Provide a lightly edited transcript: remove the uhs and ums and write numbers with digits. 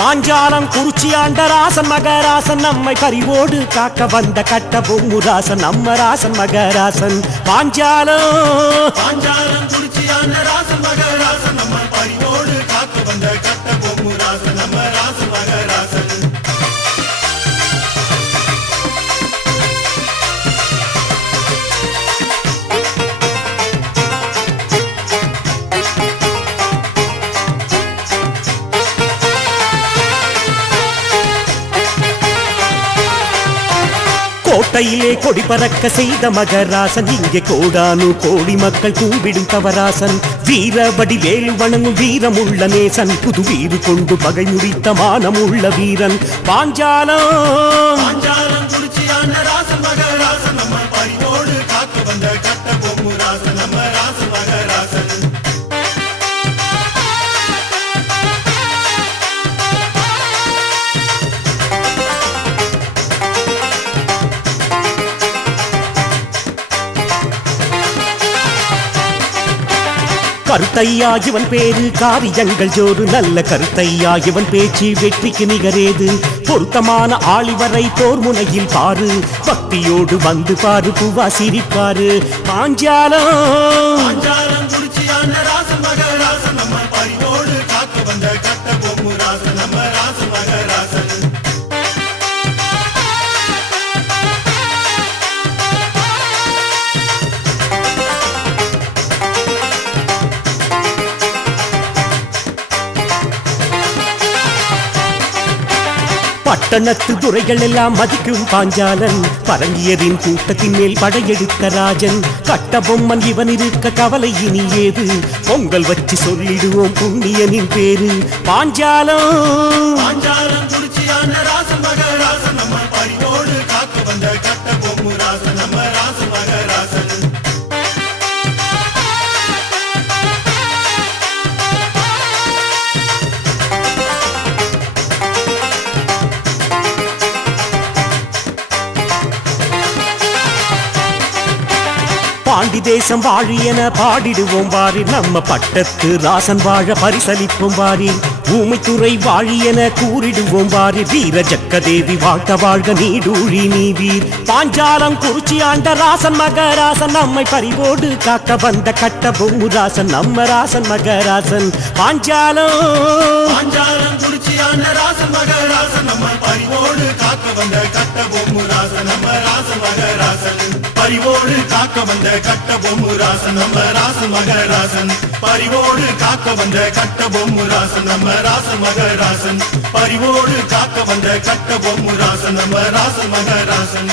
பாஞ்சாலம் குறிச்சி ஆண்ட ராசன் மகராசன் நம்மை பறிவோடு காக்க வந்த கட்ட பொம்மு ராசன் நம்ம ராசன் மகராசன் பாஞ்சாலம் குறிச்சி ஆண்ட ராசன் மகராசன் நம்மை பறிவோடு காக்க வந்த கட்ட பொம்மு ராசன் நம்ம ராசன் மகராசன் கோட்டையிலே கொடி பறக்க செய்த மகராசன் இங்கே கோடானு கோடி மக்கள் கூம்பிடும் தவராசன் வீரவடி வேலு வணங்கும் வீரமுள்ள நேசன் புது வீடு கொண்டு பகை முடித்த மானமுள்ள வீரன் பாஞ்சாலம் குறிச்சி ஆண்ட ராசன் மகராசன் நம்ம பறிவோடு காக்க வந்த கட்ட பொம்மு ராசன் நம்ம ராசன் மகராசன் கருத்தையா இவன் பேரு காரியங்கள் ஜோறு நல்ல கருத்தையா இவன் பேச்சு வெற்றிக்கு நிகரேது பொருத்தமான ஆளிவரை போர் முனையில் பாரு பக்தியோடு வந்து பாரு பூவா சிரிப்பாரு பாஞ்சாலம் குறிச்சி ஆண்ட ராசன் மகராசன் நம்ம பறிவோடு காக்க வந்த கட்ட பொம்மு ராசன் நம்ம ராசன் மகராசன் பட்டணத்து துறைகள் எல்லாம் மதிக்கும் பாஞ்சாலன் பரங்கியரின் கூட்டத்தின் மேல் படையெடுத்த ராஜன் கட்ட பொம்மன் இவன் இருக்க கவலை இனி ஏது பொங்கல் வச்சு சொல்லிடுவோம் புண்ணியனின் பேரு பாஞ்சாலம் குறிச்சி ஆண்ட ராசன் மகராசன் நம்ம பறிவோடு காக்க வந்த கட்ட பொம்மு ராசன் நம்ம ராசன் மகராசன் பாண்டி தேசம் வாழி என பாடிடுவோம் வாரி நம்ம பட்டத்து ராசன் வாழ பரிசளிப்போம் வாரி ஊமைத்துறை வாழி என கூறிடுவோம் வாரி வீர ஜக்கதேவி வாழ்த்த வாழ்க நீடூழி நீ வீர் பாஞ்சாலம் குறிச்சி ஆண்ட ராசன் மகராசன் நம்மை பறிவோடு காக்க வந்த கட்ட பொம்மு ராசன் நம்ம ராசன் மகராசன் பாஞ்சாலம் குறிச்சி ஆண்ட ராசன் மகராசன் நம்ம பறிவோடு காக்க வந்த கட்ட பொம்மு ராசன் நம்ம ராசன் மகராசன் பறிவோடு காக்க வந்த கட்ட பொம்மு ராசன் நம்ம ராசன் மகராசன் பறிவோடு காக்க வந்த கட்ட பொம்மு ராசன் நம்ம ராசன் மகராசன் பறிவோடு காக்க வந்த கட்ட பொம்மு ராசன் நம்ம ராசன் மகராசன்